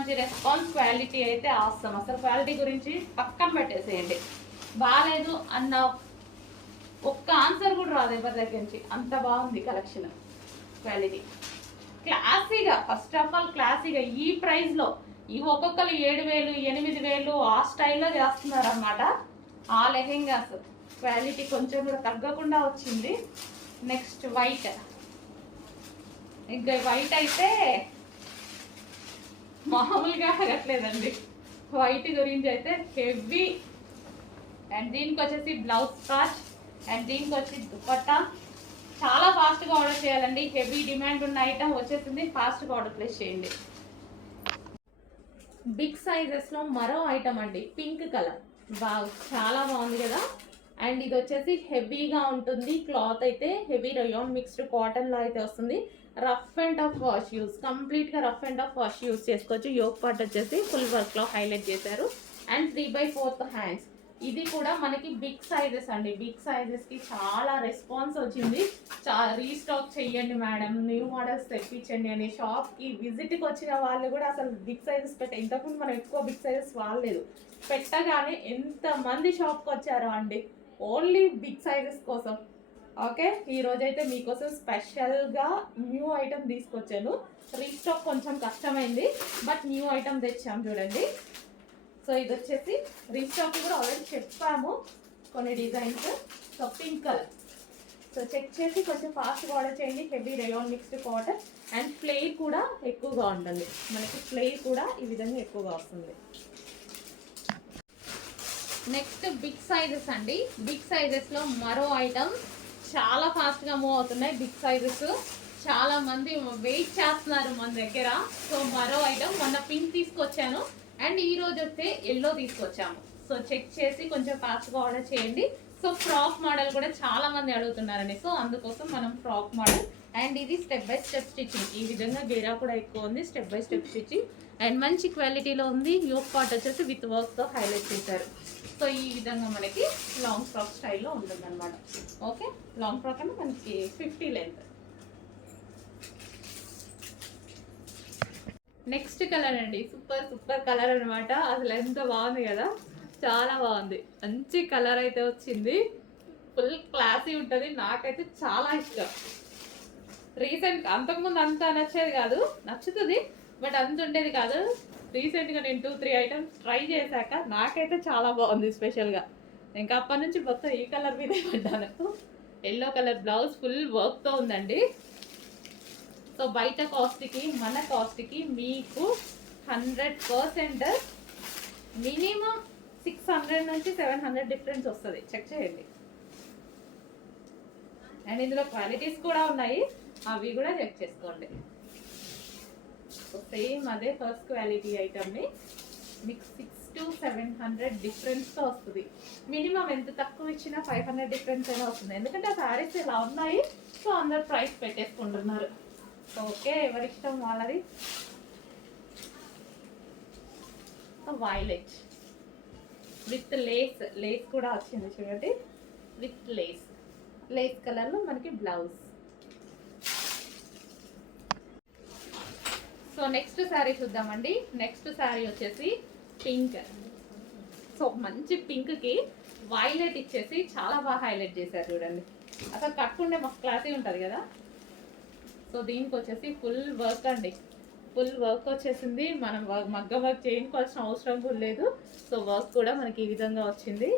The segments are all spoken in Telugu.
మంచి రెస్పాన్స్ క్వాలిటీ అయితే ఆస్తాం అసలు క్వాలిటీ గురించి పక్కన పెట్టేసేయండి. బాగాలేదు అన్న ఒక్క ఆన్సర్ కూడా రాదు ఎవరి దగ్గర నుంచి. అంత బాగుంది కలెక్షన్ క్వాలిటీ క్లాసీగా ఫస్ట్ ఆఫ్ ఆల్ క్లాసీగా ఈ ప్రైస్లో ఇవి ఒక్కొక్కరు ఏడు వేలు ఎనిమిది వేలు ఆ స్టైల్లో చేస్తున్నారు అనమాట ఆ లెహెంగాస్ క్వాలిటీ కొంచెం కూడా తగ్గకుండా వచ్చింది. నెక్స్ట్ వైట్ ఇంకా వైట్ అయితే మామూలుగా అడగట్లేదండి వైట్ గురించి అయితే హెవీ అండ్ దీనికి వచ్చేసి బ్లౌజ్ స్కాచ్ అండ్ దీనికి వచ్చి దుపట్టా. చాలా ఫాస్ట్గా ఆర్డర్ చేయాలండి. హెవీ డిమాండ్ ఉన్న ఐటమ్ వచ్చేసింది. ఫాస్ట్గా ఆర్డర్ ప్లేస్ చేయండి. బిగ్ సైజెస్లో మరో ఐటమ్ అండి. పింక్ కలర్ బాగా చాలా బాగుంది కదా? అండ్ ఇది వచ్చేసి హెవీగా ఉంటుంది. క్లాత్ అయితే హెవీ రయోన్ మిక్స్డ్ కాటన్లో అయితే వస్తుంది. Rough and tough wash use కంప్లీట్గా rough and tough wash use చేసుకోవచ్చు. యోగ్ పార్ట్ వచ్చేసి ఫుల్ వర్క్లో హైలైట్ చేశారు. And three by fourth hands. ఇది కూడా మనకి బిగ్ సైజెస్ అండి. బిగ్ సైజెస్కి చాలా రెస్పాన్స్ వచ్చింది. చా రీస్టాక్ చెయ్యండి మేడం న్యూ మోడల్స్ తెప్పించండి అని. షాప్కి విజిట్కి వచ్చిన వాళ్ళు కూడా అసలు బిగ్ సైజెస్ పెట్టే ఇంతకుముందు మనం ఎక్కువ బిగ్ సైజెస్ వాడలేదు. పెట్టగానే ఎంతమంది షాప్కి వచ్చారో అండి. ఓన్లీ బిగ్ సైజెస్ కోసం. ఓకే? ఈ రోజైతే మీకోసం స్పెషల్గా న్యూ ఐటమ్ తీసుకొచ్చాను. రీస్టాక్ కొంచెం కష్టమైంది బట్ న్యూ ఐటమ్ తెచ్చాము చూడండి. సో ఇది వచ్చేసి రీస్టాక్ కూడా ఆల్రెడీ చెప్పాము కొన్ని designs. So pink colour. So check చేసి కొంచెం ఫాస్ట్గా ఆర్డర్ చేయండి. Heavy rayon mixed cotton and flare కూడా ఎక్కువగా ఉంటుంది. మనకి ఫ్లేర్ కూడా ఈ విధంగా ఎక్కువగా వస్తుంది. నెక్స్ట్ బిగ్ సైజెస్ అండి. బిగ్ సైజెస్లో మరో ఐటమ్ చాలా ఫాస్ట్గా మూవ్ అవుతున్నాయి బిగ్ సైజెస్ చాలా మంది వెయిట్ చేస్తున్నారు మన దగ్గర. సో మరో ఐటమ్ మొన్న పింక్ తీసుకొచ్చాను. అండ్ ఈ రోజు వస్తే ఎల్లో తీసుకొచ్చాము. సో చెక్ చేసి కొంచెం ఫాస్ట్గా ఆర్డర్ చేయండి. సో ఫ్రాక్ మోడల్ కూడా చాలా మంది అడుగుతున్నారండి. సో అందుకోసం మనం ఫ్రాక్ మోడల్ అండ్ ఇది స్టెప్ బై స్టెప్ స్టిచ్చింగ్ ఈ విధంగా గేరా కూడా ఎక్కువ ఉంది step by step stitching and మంచి క్వాలిటీలో ఉంది. యోక్ పార్ట్ వచ్చేసి విత్ వర్క్తో హైలైట్ చేశారు. సో ఈ విధంగా మనకి లాంగ్ ఫ్రాక్ స్టైల్లో ఉంటుంది అనమాట ఓకే లాంగ్ ఫ్రాక్ అంటే మనకి ఫిఫ్టీ లెంత్ నెక్స్ట్ కలర్ అండి. సూపర్ సూపర్ కలర్ అన్నమాట. అసలు ఎంత బాగుంది కదా. చాలా బాగుంది. మంచి కలర్ అయితే వచ్చింది. ఫుల్ క్లాసీ ఉంటుంది. నాకైతే చాలా ఇష్టం. రీసెంట్ అంతకుముందు అంత నచ్చేది కాదు. నచ్చుతుంది. బట్ అంత ఉండేది కాదు. రీసెంట్గా నేను టూ త్రీ ఐటమ్స్ ట్రై చేశాక నాకైతే చాలా బాగుంది స్పెషల్గా ఇంకా అప్పటి నుంచి మొత్తం ఈ కలర్ మీదే పడ్డాను. ఎల్లో కలర్ బ్లౌజ్ ఫుల్ వర్క్తో ఉందండి. సో బయట కాస్ట్కి మన కాస్ట్కి మీకు hundred percent minimum six hundred నుంచి సెవెన్ హండ్రెడ్ డిఫరెన్స్ వస్తుంది. చెక్ చేయండి. అండ్ ఇందులో క్వాలిటీస్ కూడా ఉన్నాయి. అవి కూడా చెక్ చేసుకోండి. సేమ్ అదే ఫస్ట్ క్వాలిటీ ఐటమ్ని మీకు సిక్స్ టు సెవెన్ హండ్రెడ్ డిఫరెన్స్తో వస్తుంది. మినిమం ఎంత తక్కువ ఇచ్చినా ఫైవ్ హండ్రెడ్ డిఫరెన్స్ అయినా వస్తుంది. ఎందుకంటే ఆ శారీస్ ఇలా ఉన్నాయి సో అందరు ప్రైస్ పెట్టేసుకుంటున్నారు. ఓకే ఎవరి ఇష్టం వాళ్ళది? వైలెట్ విత్ లేస్ లేస్ కూడా వచ్చింది చూడండి. విత్ లేస్ లేస్ కలర్లో మనకి బ్లౌజ్ సో నెక్స్ట్ శారీ చూద్దామండి. నెక్స్ట్ శారీ వచ్చేసి పింక్ సో మంచి పింక్కి వైలెట్ ఇచ్చేసి చాలా బాగా హైలైట్ చేశారు చూడండి. అసలు కట్టుకుంటే మాకు క్లాసీ ఉంటుంది కదా. సో దీనికి వచ్చేసి ఫుల్ వర్క్ అండి. ఫుల్ వర్క్ వచ్చేసింది. మనం వర్క్ మగ్గ వర్క్ చేయించుకోవాల్సిన అవసరం కూడా లేదు. సో వర్క్ కూడా మనకి ఈ విధంగా వచ్చింది.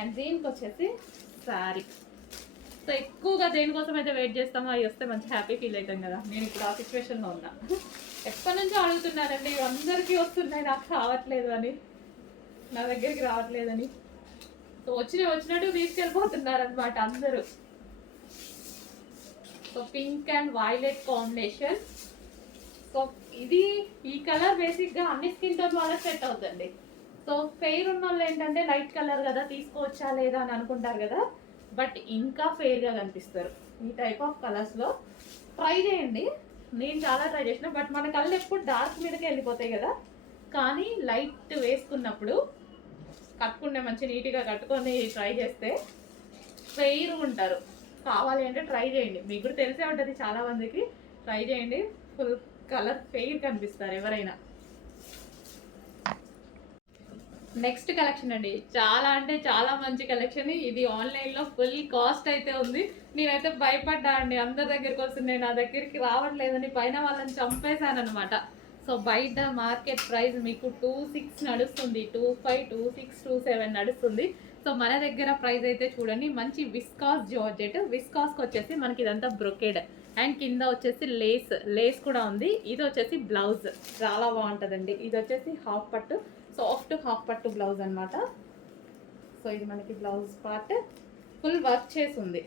అండ్ దీనికి వచ్చేసి శారీ సో ఎక్కువగా దేనికోసం అయితే వెయిట్ చేస్తామో అవి వస్తే మంచి హ్యాపీ ఫీల్ అవుతాం కదా. నేను ఇప్పుడు ఆ సిచ్యువేషన్లో ఉన్నా. ఎప్పటి నుంచో అడుగుతున్నారండి అందరికీ వస్తున్నాయి నాకు రావట్లేదు అని. నా దగ్గరికి రావట్లేదని. సో వచ్చిన వచ్చినట్టు తీసుకెళ్ళిపోతున్నారు అనమాట అందరూ. So pink and violet combination so ఇది ఈ కలర్ బేసిక్గా అన్ని స్కిన్ టోన్ వాళ్ళకి సెట్ అవుతుంది సో ఫెయిర్ ఉన్న వాళ్ళు ఏంటంటే లైట్ కలర్ కదా తీసుకోవచ్చా లేదా అని అనుకుంటారు కదా. బట్ ఇంకా ఫెయిర్గా కనిపిస్తారు. ఈ టైప్ ఆఫ్ కలర్స్లో ట్రై చేయండి. నేను చాలా ట్రై చేసిన బట్ మన కళ్ళు ఎప్పుడు డార్క్ మీదకే వెళ్ళిపోతాయి కదా. కానీ లైట్ వేసుకున్నప్పుడు కట్టుకుంటే మంచి నీట్గా కట్టుకొని ట్రై చేస్తే ఫెయిర్ ఉంటారు. కావాలి అంటే ట్రై చేయండి. మీకు కూడా తెలిసే ఉంటుంది చాలా మందికి. ట్రై చేయండి. ఫుల్ కలర్ ఫెయిర్ కనిపిస్తారు ఎవరైనా. నెక్స్ట్ కలెక్షన్ అండి. చాలా అంటే చాలా మంచి కలెక్షన్. ఇది ఆన్లైన్లో ఫుల్ కాస్ట్ అయితే ఉంది. నేనైతే భయపడ్డా అండి. అందరి దగ్గరికి వస్తున్నాయి నా దగ్గరికి రావట్లేదని పైన వాళ్ళని చంపేశాను అనమాట సో బయట మార్కెట్ ప్రైస్ మీకు టూ సిక్స్ నడుస్తుంది. Two five two six two seven నడుస్తుంది. సో మన దగ్గర ప్రైస్ అయితే చూడండి. మంచి విస్కాస్ జార్జెట్ విస్కాస్కి వచ్చేసి మనకి ఇదంతా బ్రొకేడ్ అండ్ కింద వచ్చేసి లేస్ లేస్ కూడా ఉంది. ఇది వచ్చేసి బ్లౌజ్ చాలా బాగుంటుందండి. ఇది వచ్చేసి హాఫ్ పట్టు. సాఫ్ట్ హాఫ్ పట్టు బ్లౌజ్ అన్నమాట. సో ఇది మనకి బ్లౌజ్ పార్ట్ ఫుల్ వర్క్ చేసి ఉంది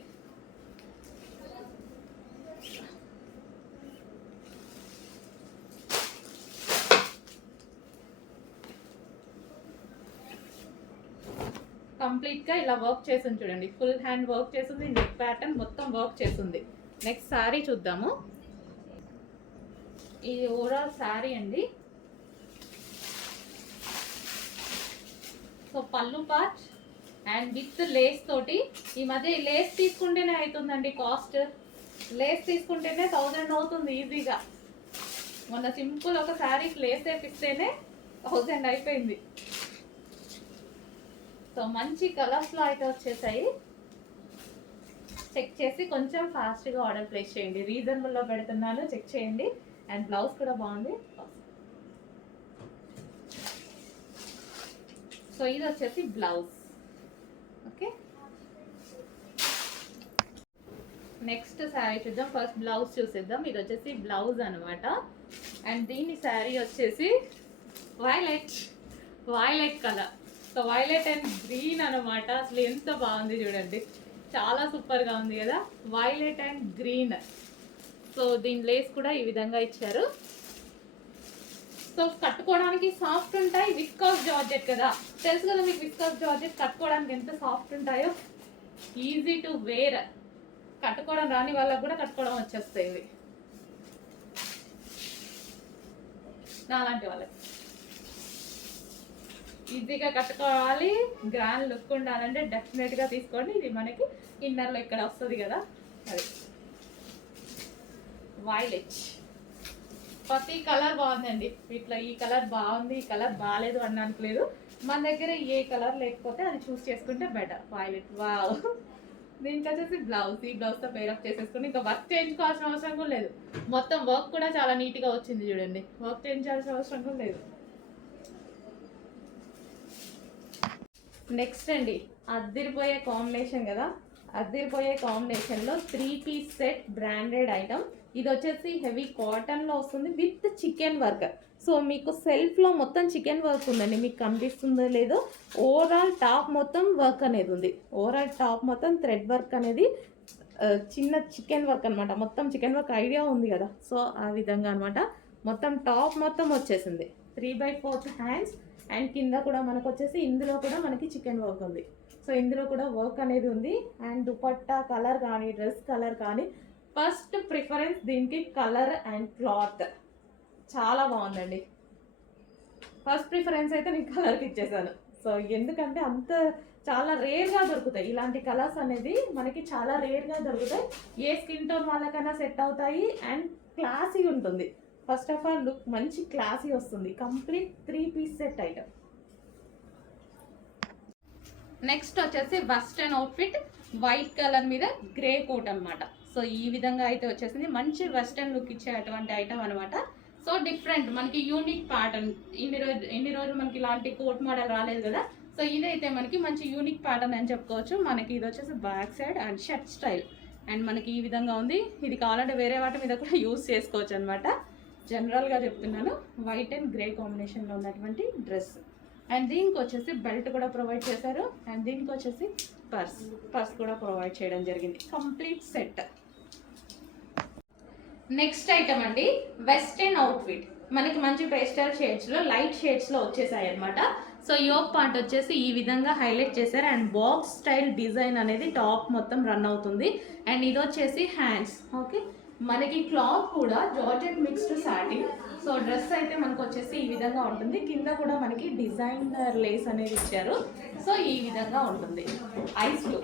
కంప్లీట్గా ఇలా వర్క్ చేసింది చూడండి. ఫుల్ హ్యాండ్ వర్క్ చేసింది నెక్ ప్యాటర్న్ మొత్తం వర్క్ చేసింది నెక్స్ట్ శారీ చూద్దాము. ఇది ఓవరాల్ శారీ అండి. సో పళ్ళు పాచ్ అండ్ విత్ లేస్ తోటి ఈ మధ్య ఈ లేస్ తీసుకుంటేనే అవుతుందండి కాస్ట్. లేస్ తీసుకుంటేనే థౌజండ్ అవుతుంది ఈజీగా. మొన్న సింపుల్ ఒక శారీ లేస్ వేపిస్తేనే థౌజండ్ అయిపోయింది. సో మంచి కలర్స్లో అయితే వచ్చేసాయి. చెక్ చేసి కొంచెం ఫాస్ట్గా ఆర్డర్ ప్లేస్ చేయండి. రీజనబుల్లో పెడుతున్నాను. చెక్ చేయండి. అండ్ బ్లౌజ్ కూడా బాగుంది. సో ఇది వచ్చేసి బ్లౌజ్ ఓకే నెక్స్ట్ శారీ చూద్దాం. ఫస్ట్ బ్లౌజ్ చూసేద్దాం. ఇది వచ్చేసి బ్లౌజ్ అనమాట అండ్ దీని శారీ వచ్చేసి violet violet colour so violet and green అనమాట అసలు ఎంత బాగుంది చూడండి. చాలా సూపర్గా ఉంది కదా. వైలెట్ అండ్ గ్రీన్ సో దీని లేస్ కూడా ఈ విధంగా ఇచ్చారు. సో కట్టుకోవడానికి సాఫ్ట్ ఉంటాయి. విస్కాస్ జార్జెట్ కదా. తెలుసు కదా మీకు విస్కాస్ జార్జెట్ కట్టుకోవడానికి ఎంత సాఫ్ట్ ఉంటాయో? Easy to wear. కట్టుకోవడం రాని వాళ్ళకు కూడా కట్టుకోవడం వచ్చేస్తాయి ఇవి నాలాంటి వాళ్ళకి. ఈజీగా కట్టుకోవాలి. గ్రాండ్ లుక్ ఉండాలంటే డెఫినెట్గా తీసుకోండి. ఇది మనకి ఇన్నర్లో ఇక్కడ వస్తుంది కదా. అది. వైలెట్. ప్రతి కలర్ బాగుందండి. ఇట్లా ఈ కలర్ బాగుంది ఈ కలర్ బాగాలేదు అనడానికి లేదు మన దగ్గర ఏ కలర్ లేకపోతే అది చూస్ చేసుకుంటే బెటర్. వాయిలెట్ వావ్ దీనికి వచ్చేసి బ్లౌజ్ ఈ బ్లౌజ్తో పేరప్ చేసేసుకుని ఇంకా వర్క్ చేయించుకోవాల్సిన అవసరం కూడా లేదు. మొత్తం వర్క్ కూడా చాలా నీట్గా వచ్చింది చూడండి. వర్క్ చేయించాల్సిన అవసరం కూడా లేదు. నెక్స్ట్ అండి అద్దరిపోయే కాంబినేషన్ కదా. అద్దరిపోయే కాంబినేషన్లో three piece set branded item ఇది వచ్చేసి హెవీ కాటన్లో వస్తుంది విత్ చికెన్ వర్క్. సో మీకు సెల్ఫ్లో మొత్తం చికెన్ వర్క్ ఉందండి. మీకు కనిపిస్తుందో లేదో ఓవరాల్ టాప్ మొత్తం వర్క్ అనేది ఉంది. ఓవరాల్ టాప్ మొత్తం థ్రెడ్ వర్క్ అనేది చిన్న చికెన్ వర్క్ అనమాట మొత్తం చికెన్ వర్క్ ఐడియా ఉంది కదా. సో ఆ విధంగా అనమాట మొత్తం టాప్ మొత్తం వచ్చేసింది. Three by fourth hands and కింద కూడా మనకు వచ్చేసి ఇందులో కూడా మనకి చికెన్ వర్క్ ఉంది. సో ఇందులో కూడా వర్క్ అనేది ఉంది. అండ్ దుపట్టా కలర్ కానీ డ్రెస్ కలర్ కానీ ఫస్ట్ ప్రిఫరెన్స్ దీనికి కలర్ అండ్ క్లాత్. చాలా బాగుందండి. ఫస్ట్ ప్రిఫరెన్స్ అయితే నేను కలర్కి ఇచ్చేసాను. సో ఎందుకంటే అంత చాలా రేర్గా దొరుకుతాయి. ఇలాంటి కలర్స్ అనేది మనకి చాలా రేర్గా దొరుకుతాయి. ఏ స్కిన్ టోన్ వాళ్ళకైనా సెట్ అవుతాయి అండ్ క్లాసీ ఉంటుంది. ఫస్ట్ ఆఫ్ ఆల్ లుక్ మంచి క్లాసీ వస్తుంది. Complete three piece set item. Next వచ్చేసి వెస్ట్రన్ అవుట్ఫిట్ వైట్ కలర్ మీద గ్రే కోట్ అన్నమాట. సో ఈ విధంగా అయితే వచ్చేసింది. మంచి వెస్ట్రన్ లుక్ ఇచ్చే అటువంటి ఐటమ్ అనమాట సో డిఫరెంట్ మనకి యూనిక్ ప్యాటర్న్ ఇన్ని రోజు ఇన్ని రోజులు మనకి ఇలాంటి కోట్ మోడల్ రాలేదు కదా. సో ఇదైతే మనకి మంచి యూనిక్ ప్యాటర్న్ అని చెప్పుకోవచ్చు. మనకి ఇది వచ్చేసి back side and shirt style and మనకి ఈ విధంగా ఉంది. ఇది కావాలంటే వేరే వాటి మీద కూడా యూస్ చేసుకోవచ్చు అనమాట జనరల్గా చెప్తున్నాను. వైట్ అండ్ గ్రే కాంబినేషన్లో ఉన్నటువంటి డ్రెస్ అండ్ దీనికి వచ్చేసి బెల్ట్ కూడా ప్రొవైడ్ చేశారు. అండ్ దీనికి వచ్చేసి పర్స్ పర్స్ కూడా ప్రొవైడ్ చేయడం జరిగింది. Complete set. నెక్స్ట్ ఐటమ్ అండి వెస్టర్న్ అవుట్ఫిట్. మనకి మంచి పేస్టల్ షేడ్స్లో లైట్ షేడ్స్లో వచ్చేసాయి అనమాట సో యోక్ పార్ట్ వచ్చేసి ఈ విధంగా హైలైట్ చేశారు. అండ్ బాక్స్ స్టైల్ డిజైన్ అనేది టాప్ మొత్తం రన్ అవుతుంది. అండ్ ఇది వచ్చేసి హ్యాండ్స్. ఓకే? మనకి క్లాత్ కూడా georgette mixed satin. So dress అయితే మనకు వచ్చేసి ఈ విధంగా ఉంటుంది. కింద కూడా మనకి డిజైనర్ లేస్ అనేది ఇచ్చారు. సో ఈ విధంగా ఉంటుంది. ఐస్ బ్లూ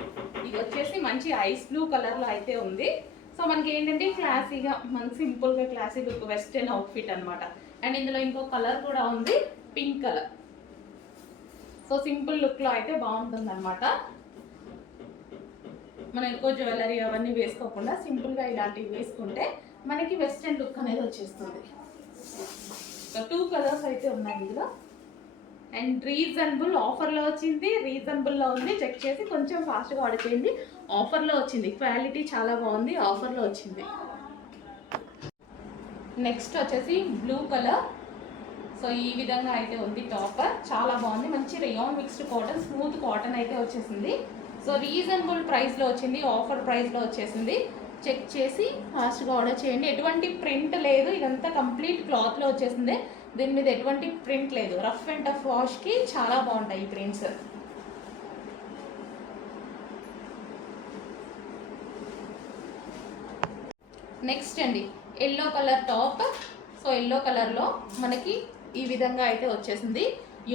ఇది వచ్చేసి మంచి ఐస్ బ్లూ కలర్లో అయితే ఉంది. సో మనకి ఏంటంటే క్లాసీగా మనకి సింపుల్గా క్లాసీ లుక్ వెస్టర్న్ అవుట్ఫిట్ అనమాట అండ్ ఇందులో ఇంకో కలర్ కూడా ఉంది. పింక్ కలర్ సో సింపుల్ లుక్లో అయితే బాగుంటుంది అనమాట మనం ఎక్కువ జ్యువెలరీ అవన్నీ వేసుకోకుండా సింపుల్గా ఇలాంటివి వేసుకుంటే మనకి వెస్ట్రన్ లుక్ అనేది వచ్చేస్తుంది. టూ కలర్స్ అయితే ఉన్నాయి ఇందులో. అండ్ రీజనబుల్ ఆఫర్లో వచ్చింది. రీజనబుల్లో ఉంది. చెక్ చేసి కొంచెం ఫాస్ట్గా ఆర్డర్ చేయండి. ఆఫర్లో వచ్చింది. క్వాలిటీ చాలా బాగుంది. ఆఫర్లో వచ్చింది. నెక్స్ట్ వచ్చేసి బ్లూ కలర్ సో ఈ విధంగా అయితే ఉంది టాపర్ చాలా బాగుంది. మంచి rayon mixed cotton smooth cotton అయితే వచ్చేసింది. సో రీజనబుల్ ప్రైస్లో వచ్చింది. ఆఫర్ ప్రైస్లో వచ్చేసింది. చెక్ చేసి ఫాస్ట్గా ఆర్డర్ చేయండి. ఎటువంటి ప్రింట్ లేదు. ఇదంతా కంప్లీట్ క్లాత్లో వచ్చేసింది. దీని మీద ఎటువంటి ప్రింట్ లేదు. రఫ్ అండ్ టఫ్ వాష్కి చాలా బాగుంటాయి ఈ ప్రింట్స్. నెక్స్ట్ అండి yellow colour top. So yellow కలర్లో మనకి ఈ విధంగా అయితే వచ్చేసింది.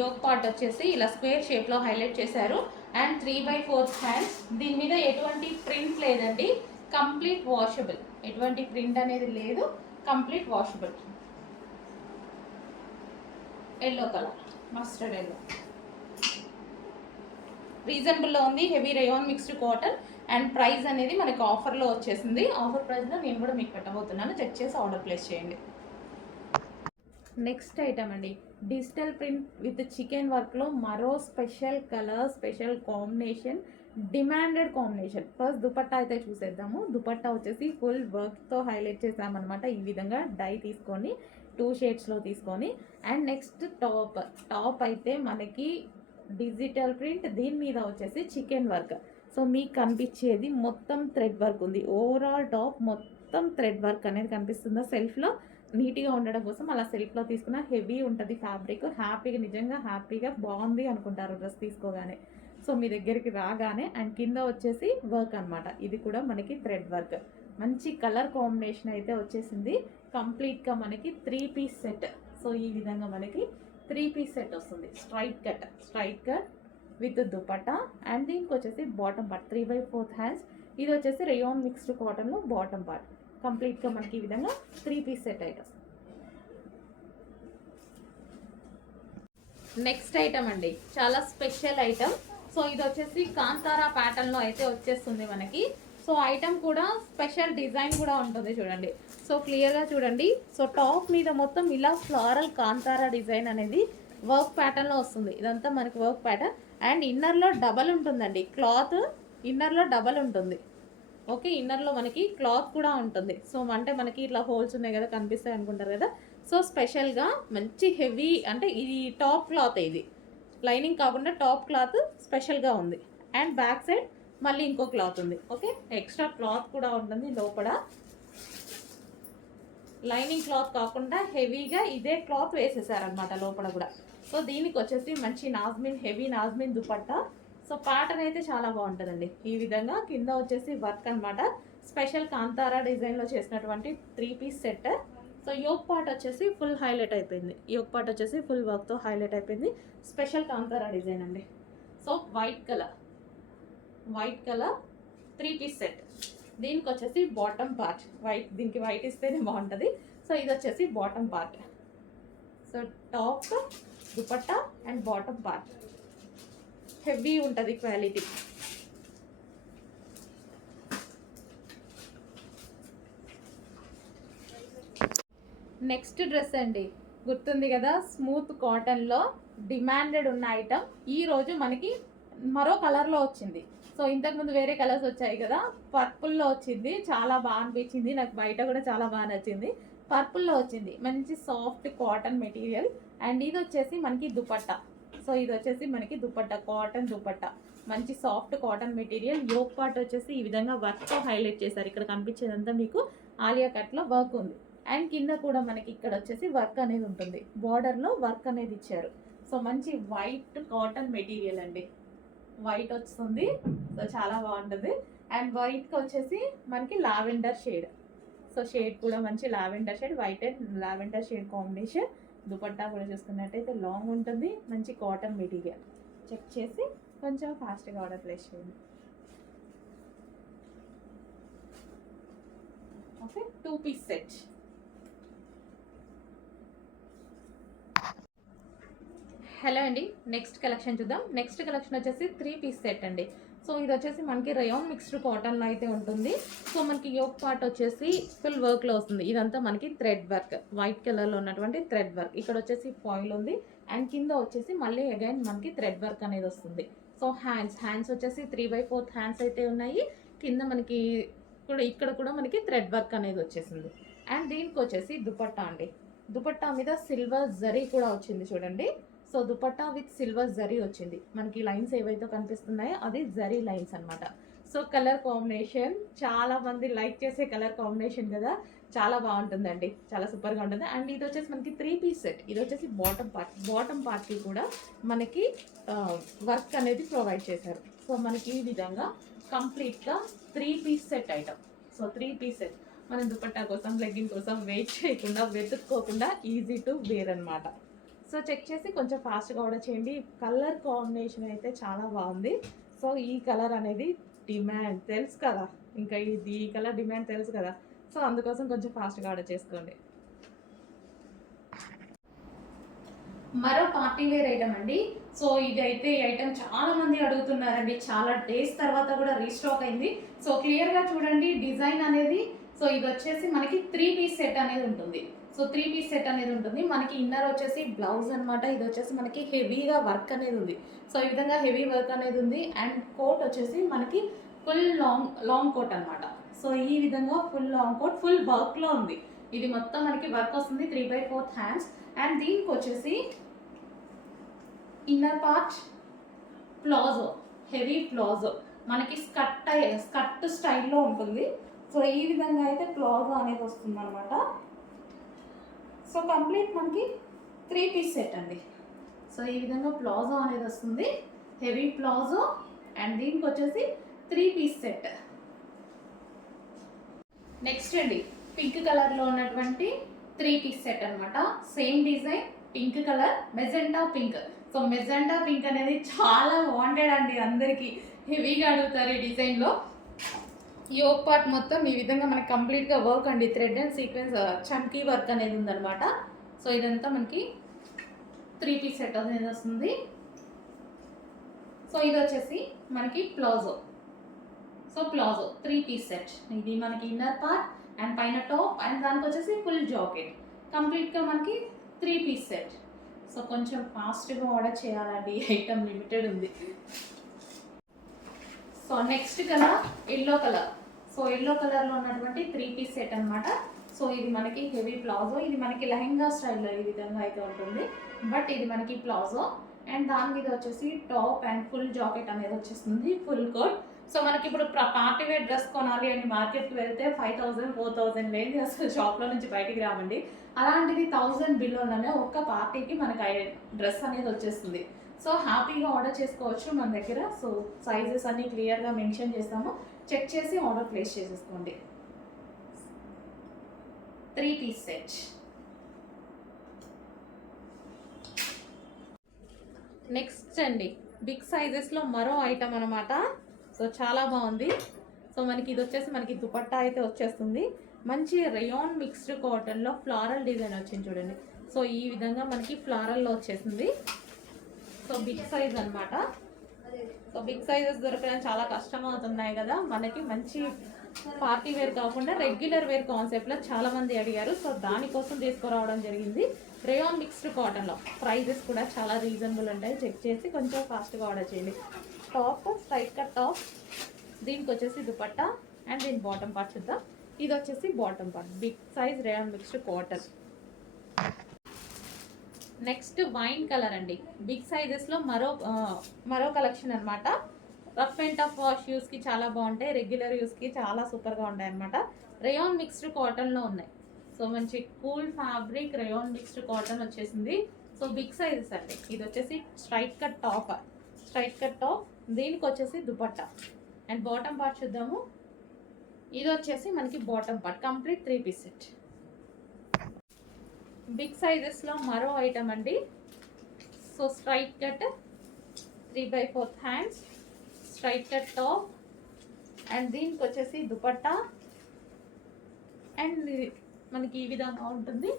యోగ్ పార్ట్ వచ్చేసి ఇలా స్క్వేర్ షేప్లో హైలైట్ చేశారు. And three by fourth hands. దీని మీద ఎటువంటి ప్రింట్ లేదండి. Complete washable. ఎటువంటి ప్రింట్ అనేది లేదు complete washable. Yellow colour mustard yellow రీజనబుల్లో ఉంది heavy rayon mixed cotton and price అనేది మనకి ఆఫర్లో వచ్చేసింది. ఆఫర్ ప్రైస్లో నేను కూడా మీకు పెట్టబోతున్నాను. చెక్ చేసి ఆర్డర్ ప్లేస్ చేయండి. నెక్స్ట్ ఐటమ్ అండి. డిజిటల్ ప్రింట్ విత్ చికెన్ వర్క్లో మరో special colour special combination demanded combination. First dupatta అయితే చూసేద్దాము. దుపట్టా వచ్చేసి ఫుల్ వర్క్తో హైలైట్ చేసామన్నమాట. ఈ విధంగా డై తీసుకొని టూ షేడ్స్లో తీసుకొని అండ్ నెక్స్ట్ టాప్. టాప్ అయితే మనకి డిజిటల్ ప్రింట్ దీని మీద వచ్చేసి చికెన్ వర్క్. సో మీకు కనిపించేది మొత్తం థ్రెడ్ వర్క్ ఉంది. ఓవరాల్ టాప్ మొత్తం థ్రెడ్ వర్క్ అనేది కనిపిస్తుందా సెల్ఫ్లో? నీట్గా ఉండడం కోసం అలా సెల్ఫ్లో తీసుకున్న హెవీ ఉంటుంది ఫ్యాబ్రిక్. హ్యాపీగా నిజంగా హ్యాపీగా బాగుంది అనుకుంటారు డ్రెస్ తీసుకోగానే. సో మీ దగ్గరికి రాగానే అండ్ కింద వచ్చేసి వర్క్ అన్నమాట. ఇది కూడా మనకి థ్రెడ్ వర్క్. మంచి కలర్ కాంబినేషన్ అయితే వచ్చేసింది. కంప్లీట్గా మనకి త్రీ పీస్ సెట్. సో ఈ విధంగా మనకి త్రీ పీస్ సెట్ వస్తుంది. Straight cut. Straight cut with dupatta and దీనికి వచ్చేసి bottom part. Three by fourth hands. ఇది వచ్చేసి రేయోన్ మిక్స్డ్ కాటన్లో బాటమ్ పార్ట్. కంప్లీట్గా మనకి ఈ విధంగా three piece set items. Next item అండి. చాలా స్పెషల్ ఐటమ్. సో ఇది వచ్చేసి కాంతారా ప్యాటర్న్లో అయితే వచ్చేస్తుంది మనకి. సో ఐటమ్ కూడా స్పెషల్ డిజైన్ కూడా ఉంటుంది చూడండి. సో క్లియర్గా చూడండి. సో టాప్ మీద మొత్తం ఇలా ఫ్లారల్ కాంతారా డిజైన్ అనేది వర్క్ ప్యాటర్న్లో వస్తుంది. ఇదంతా మనకి వర్క్ ప్యాటర్న్. అండ్ ఇన్నర్లో డబల్ ఉంటుందండి. క్లాత్ ఇన్నర్లో డబల్ ఉంటుంది. ఓకే ఇన్నర్లో మనకి క్లాత్ కూడా ఉంటుంది. సో అంటే మనకి ఇట్లా హోల్స్ ఉన్నాయి కదా కనిపిస్తాయి అనుకుంటారు కదా. సో స్పెషల్గా మంచి హెవీ అంటే ఇది టాప్ క్లాత్ ఇది. లైనింగ్ కాకుండా టాప్ క్లాత్ స్పెషల్గా ఉంది. అండ్ బ్యాక్ సైడ్ మళ్ళీ ఇంకో క్లాత్ ఉంది. ఓకే? ఎక్స్ట్రా క్లాత్ కూడా ఉంటుంది లోపల. లైనింగ్ క్లాత్ కాకుండా హెవీగా ఇదే క్లాత్ వేసేసారనమాట లోపల కూడా. సో దీనికి వచ్చేసి మంచి నాజ్మిన్ హెవీ నాజ్మిన్ దుపట్టా. సో ప్యాటర్న్ అయితే చాలా బాగుంటుందండి. ఈ విధంగా కింద వచ్చేసి వర్క్ అన్నమాట. స్పెషల్ కాంతారా డిజైన్లో చేసినటువంటి three piece set. So yoke part వచ్చేసి ఫుల్ హైలైట్ అయిపోయింది. యోగ్ పార్ట్ వచ్చేసి ఫుల్ వర్క్తో హైలైట్ అయిపోయింది. స్పెషల్ కాంతారా డిజైన్ అండి. So white colour. White colour three piece set. దీనికి వచ్చేసి బాటమ్ పార్ట్. వైట్ దీనికి వైట్ ఇస్తేనే బాగుంటుంది. సో ఇది వచ్చేసి bottom part. So top dupatta and bottom part. Heavy ఉంటుంది క్వాలిటీ. నెక్స్ట్ డ్రెస్ అండి. గుర్తుంది కదా స్మూత్ కాటన్లో డిమాండెడ్ ఉన్న ఐటమ్ ఈ రోజు మనకి మరో కలర్లో వచ్చింది. సో ఇంతకుముందు వేరే కలర్స్ వచ్చాయి కదా పర్పుల్లో వచ్చింది చాలా బాగా అనిపించింది నాకు బయట కూడా చాలా బాగా నచ్చింది. పర్పుల్లో వచ్చింది మంచి సాఫ్ట్ కాటన్ మెటీరియల్. అండ్ ఇది వచ్చేసి మనకి దుపట్టా. సో ఇది వచ్చేసి మనకి దుపట్టా కాటన్ దుపట్టా. మంచి soft cotton material. Yoke part వచ్చేసి ఈ విధంగా వర్క్తో హైలైట్ చేశారు. ఇక్కడ కనిపించేదంతా మీకు ఆలియా కట్లో వర్క్ ఉంది. అండ్ కింద కూడా మనకి ఇక్కడ వచ్చేసి వర్క్ అనేది ఉంటుంది. బార్డర్లో వర్క్ అనేది ఇచ్చారు. సో మంచి వైట్ కాటన్ మెటీరియల్ అండి. వైట్ వస్తుంది. సో చాలా బాగుంటుంది. అండ్ వైట్కి వచ్చేసి మనకి లావెండర్ షేడ్ సో షేడ్ కూడా మంచి lavender shade white and lavender shade combination dupatta కూడా చూసుకున్నట్టయితే లాంగ్ ఉంటుంది. మంచి కాటన్ మెటీరియల్ చెక్ చేసి కొంచెం ఫాస్ట్గా ఆర్డర్ ప్లేస్ చేయండి. Okay two piece set hello అండి. నెక్స్ట్ కలెక్షన్ చూద్దాం. నెక్స్ట్ కలెక్షన్ వచ్చేసి త్రీ పీస్ సెట్ అండి. సో ఇది వచ్చేసి మనకి రయోన్ మిక్స్డ్ కాటన్లో అయితే ఉంటుంది. సో మనకి యోక్ పార్ట్ వచ్చేసి ఫుల్ వర్క్లో వస్తుంది. ఇదంతా మనకి థ్రెడ్ వర్క్. వైట్ కలర్లో ఉన్నటువంటి థ్రెడ్ వర్క్. ఇక్కడ వచ్చేసి ఫాయిల్ ఉంది. అండ్ కింద వచ్చేసి మళ్ళీ అగైన్ మనకి థ్రెడ్ వర్క్ అనేది వస్తుంది. So hands. హ్యాండ్స్ వచ్చేసి త్రీ బై ఫోర్త్ హ్యాండ్స్ అయితే ఉన్నాయి. కింద మనకి కూడా ఇక్కడ కూడా మనకి థ్రెడ్ వర్క్ అనేది వచ్చేసింది. అండ్ దీనికి వచ్చేసి దుపట్టా అండి. దుపట్టా మీద సిల్వర్ జరీ కూడా వచ్చింది చూడండి. So dupatta with silver zari వచ్చింది. మనకి లైన్స్ ఏవైతే కనిపిస్తున్నాయో అది జరీ లైన్స్ అన్నమాట. సో కలర్ కాంబినేషన్ చాలా మంది లైక్ చేసే కలర్ కాంబినేషన్ కదా. చాలా బాగుంటుందండి. చాలా సూపర్గా ఉంటుంది. అండ్ ఇది వచ్చేసి మనకి త్రీ పీస్ సెట్. ఇది వచ్చేసి బాటమ్ పార్ట్ బాటమ్ పార్ట్కి కూడా మనకి వర్క్ అనేది ప్రొవైడ్ చేశారు. సో మనకి ఈ విధంగా కంప్లీట్గా three piece set item. So three piece set. మనం దుపట్టా కోసం లెగ్గింగ్ కోసం వెయిట్ చేయకుండా వెతుక్కోకుండా ఈజీ టు వేర్ అనమాట సో చెక్ చేసి కొంచెం ఫాస్ట్గా ఆర్డర్ చేయండి. కలర్ కాంబినేషన్ అయితే చాలా బాగుంది. సో ఈ కలర్ అనేది డిమాండ్ తెలుసు కదా. ఇంకా ఇది ఈ కలర్ డిమాండ్ తెలుసు కదా. సో అందుకోసం కొంచెం ఫాస్ట్గా ఆర్డర్ చేసుకోండి. మరో పార్టీ వేర్ ఐటమ్ అండి. సో ఇది అయితే ఈ ఐటమ్ చాలా మంది అడుగుతున్నారండి. చాలా డేస్ తర్వాత కూడా రీస్టాక్ అయింది. సో క్లియర్గా చూడండి డిజైన్ అనేది. సో ఇది వచ్చేసి మనకి త్రీ పీస్ సెట్ అనేది ఉంటుంది. సో త్రీ పీస్ సెట్ అనేది ఉంటుంది. మనకి ఇన్నర్ వచ్చేసి బ్లౌజ్ అనమాట ఇది వచ్చేసి మనకి హెవీగా వర్క్ అనేది ఉంది. సో ఈ విధంగా హెవీ వర్క్ అనేది ఉంది. అండ్ కోట్ వచ్చేసి మనకి ఫుల్ లాంగ్ లాంగ్ కోట్ అన్నమాట. సో ఈ విధంగా ఫుల్ లాంగ్ కోట్ ఫుల్ వర్క్లో ఉంది. ఇది మొత్తం మనకి వర్క్ వస్తుంది. Three by fourth hands and దీనికి వచ్చేసి inner part palazzo heavy palazzo మనకి స్కట్ స్కట్ స్టైల్లో ఉంటుంది. సో ఈ విధంగా అయితే ప్లాజో అనేది వస్తుంది అనమాట సో కంప్లీట్ మనకి త్రీ పీస్ సెట్ అండి. సో ఈ విధంగా ప్లాజో అనేది వస్తుంది. హెవీ ప్లాజో అండ్ దీనికి వచ్చేసి త్రీ పీస్ సెట్. నెక్స్ట్ అండి పింక్ కలర్లో ఉన్నటువంటి త్రీ పీస్ సెట్ అనమాట same design pink colour magenta pink. So magenta pink అనేది చాలా వాంటెడ్ అండి అందరికీ. హెవీగా అడుగుతారు ఈ డిజైన్లో. యోగ్ పార్ట్ మొత్తం ఈ విధంగా మనకి కంప్లీట్గా వర్క్ అండి. Thread and sequence chunky work అనేది ఉందన్నమాట. సో ఇదంతా మనకి త్రీ పీస్ సెట్ అనేది వస్తుంది. సో ఇది వచ్చేసి మనకి palazzo so palazzo three piece set ఇది మనకి ఇన్నర్ పార్ట్ అండ్ పైన టాప్ అండ్ దానికి వచ్చేసి ఫుల్ జాకెట్ కంప్లీట్గా మనకి త్రీ పీస్ సెట్ సో కొంచెం ఫాస్ట్గా ఆర్డర్ చేయాలండి. ఐటమ్ లిమిటెడ్ ఉంది. So next colour yellow colour. So yellow కలర్లో ఉన్నటువంటి త్రీ పీస్ సెట్ అన్నమాట. సో ఇది మనకి హెవీ ప్లాజో ఇది మనకి లెహెంగా స్టైల్లో ఈ విధంగా అయితే ఉంటుంది. బట్ ఇది మనకి ప్లాజో. అండ్ దాని మీద వచ్చేసి టాప్ అండ్ ఫుల్ జాకెట్ అనేది వచ్చేస్తుంది ఫుల్ కోట్. సో మనకి ఇప్పుడు పార్టీ వేర్ డ్రెస్ కొనాలి అని మార్కెట్కి వెళ్తే ఫైవ్ థౌసండ్ ఫోర్ థౌసండ్ లేని అసలు షాప్లో నుంచి బయటికి రామండి. అలాంటిది థౌజండ్ బిల్లోనే ఒక్క పార్టీకి మనకి డ్రెస్ అనేది వచ్చేస్తుంది. సో హ్యాపీగా ఆర్డర్ చేసుకోవచ్చు మన దగ్గర. సో సైజెస్ అన్ని క్లియర్గా మెన్షన్ చేస్తాము. చెక్ చేసి ఆర్డర్ ప్లేస్ చేసేసుకోండి. Three piece set. నెక్స్ట్ అండి బిగ్ సైజెస్లో మరో ఐటమ్ అనమాట సో చాలా బాగుంది. సో మనకి ఇది వచ్చేసి మనకి దుపట్టా అయితే వచ్చేస్తుంది. మంచి రేయాన్ మిక్స్డ్ కాటన్లో ఫ్లారల్ డిజైన్ వచ్చింది చూడండి. సో ఈ విధంగా మనకి ఫ్లారల్లో వచ్చేసింది. సో బిగ్ సైజ్ అనమాట బిగ్ సైజెస్ దొరకడం చాలా కష్టం అవుతున్నాయి కదా. మనకి మంచి పార్టీ వేర్ కాకుండా రెగ్యులర్ వేర్ కాన్సెప్ట్లో చాలా మంది అడిగారు. సో దానికోసం తీసుకురావడం జరిగింది. రేయాన్ మిక్స్డ్ కాటన్లో ప్రైజెస్ కూడా చాలా రీజనబుల్ ఉంటాయి. చెక్ చేసి కొంచెం ఫాస్ట్గా ఆర్డర్ చేయండి. Top straight cut top. దీనికి వచ్చేసి దుపట్టా. అండ్ దీని బాటమ్ పార్ట్ చూద్దాం. ఇది వచ్చేసి bottom part big size rayon mixed cotton. Next wine colour అండి. బిగ్ సైజెస్లో మరో మరో కలెక్షన్ అనమాట రఫ్ అండ్ టఫ్ వాష్ యూస్కి చాలా బాగుంటాయి. రెగ్యులర్ యూస్కి చాలా సూపర్గా ఉంటాయి అనమాట రేయాన్ మిక్స్డ్ కాటన్లో ఉన్నాయి. సో మంచి cool fabric rayon mixed cotton వచ్చేసింది. సో బిగ్ సైజెస్ అండి. ఇది వచ్చేసి straight cut top. Straight cut top. దీనికి వచ్చేసి దుపట్టా. అండ్ బాటమ్ పార్ట్ చూద్దాము. ఇది వచ్చేసి మనకి bottom part. Complete three piece set. Big సైజెస్లో మరో ఐటమ్ అండి. So straight cut three by fourth hands straight cut top and దీనికి వచ్చేసి దుపట్టా. అండ్ మనకి ఈ విధంగా ఉంటుంది.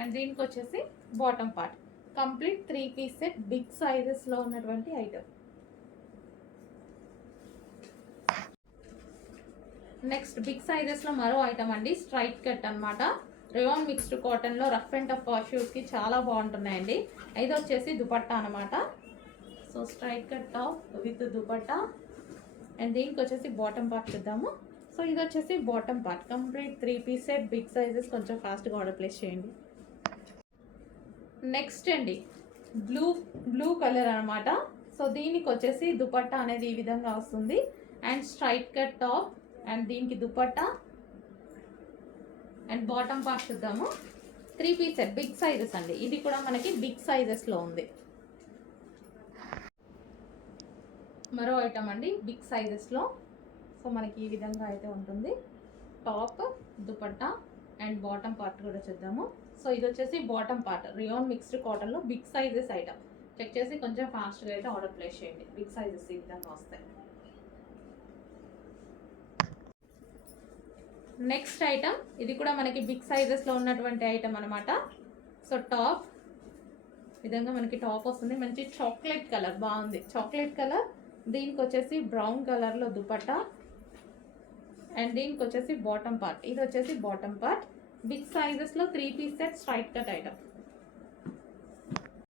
అండ్ దీనికి వచ్చేసి bottom part. Complete three piece set big సైజెస్లో ఉన్నటువంటి ఐటమ్. నెక్స్ట్ బిగ్ సైజెస్లో మరో ఐటమ్ అండి స్ట్రైట్ కట్ అన్నమాట. రేవాన్ మిక్స్డ్ కాటన్లో రఫ్ అండ్ టఫ్ షూస్కి చాలా బాగుంటున్నాయండి. ఇది వచ్చేసి దుపట్టా అనమాట so straight cut top with dupatta. And దీనికి వచ్చేసి బాటమ్ పార్ట్ చూద్దాము. సో ఇది వచ్చేసి bottom part. Complete three piece set big sizes కొంచెం ఫాస్ట్గా ఆర్డర్ ప్లేస్ చేయండి. నెక్స్ట్ అండి బ్లూ బ్లూ కలర్ అనమాట సో దీనికి వచ్చేసి దుపట్టా అనేది ఈ విధంగా వస్తుంది. And straight cut top and దీనికి దుపట్టా. అండ్ బాటమ్ పార్ట్ చూద్దాము. Three piece set big sizes అండి. ఇది కూడా మనకి బిగ్ సైజెస్లో ఉంది. మరో ఐటమ్ అండి బిగ్ సైజెస్లో సో మనకి ఈ విధంగా అయితే ఉంటుంది. Top dupatta and bottom part కూడా చూద్దాము. సో ఇది వచ్చేసి బాటమ్ పార్ట్ రియోన్ మిక్స్డ్ కాటన్లో బిగ్ సైజెస్ ఐటమ్ చెక్ చేసి కొంచెం ఫాస్ట్గా అయితే ఆర్డర్ ప్లేస్ చేయండి. బిగ్ సైజెస్ ఈ విధంగా వస్తాయి. నెక్స్ట్ ఐటమ్ ఇది కూడా మనకి బిగ్ సైజెస్లో ఉన్నటువంటి ఐటమ్ అనమాట సో టాప్ విధంగా మనకి టాప్ వస్తుంది. మంచి చాక్లెట్ కలర్ బాగుంది. చాక్లెట్ కలర్ దీనికి వచ్చేసి బ్రౌన్ కలర్లో దుపట్టా. అండ్ దీనికి వచ్చేసి బాటమ్ పార్ట్ ఇది వచ్చేసి bottom part big సైజెస్లో three piece set straight cut item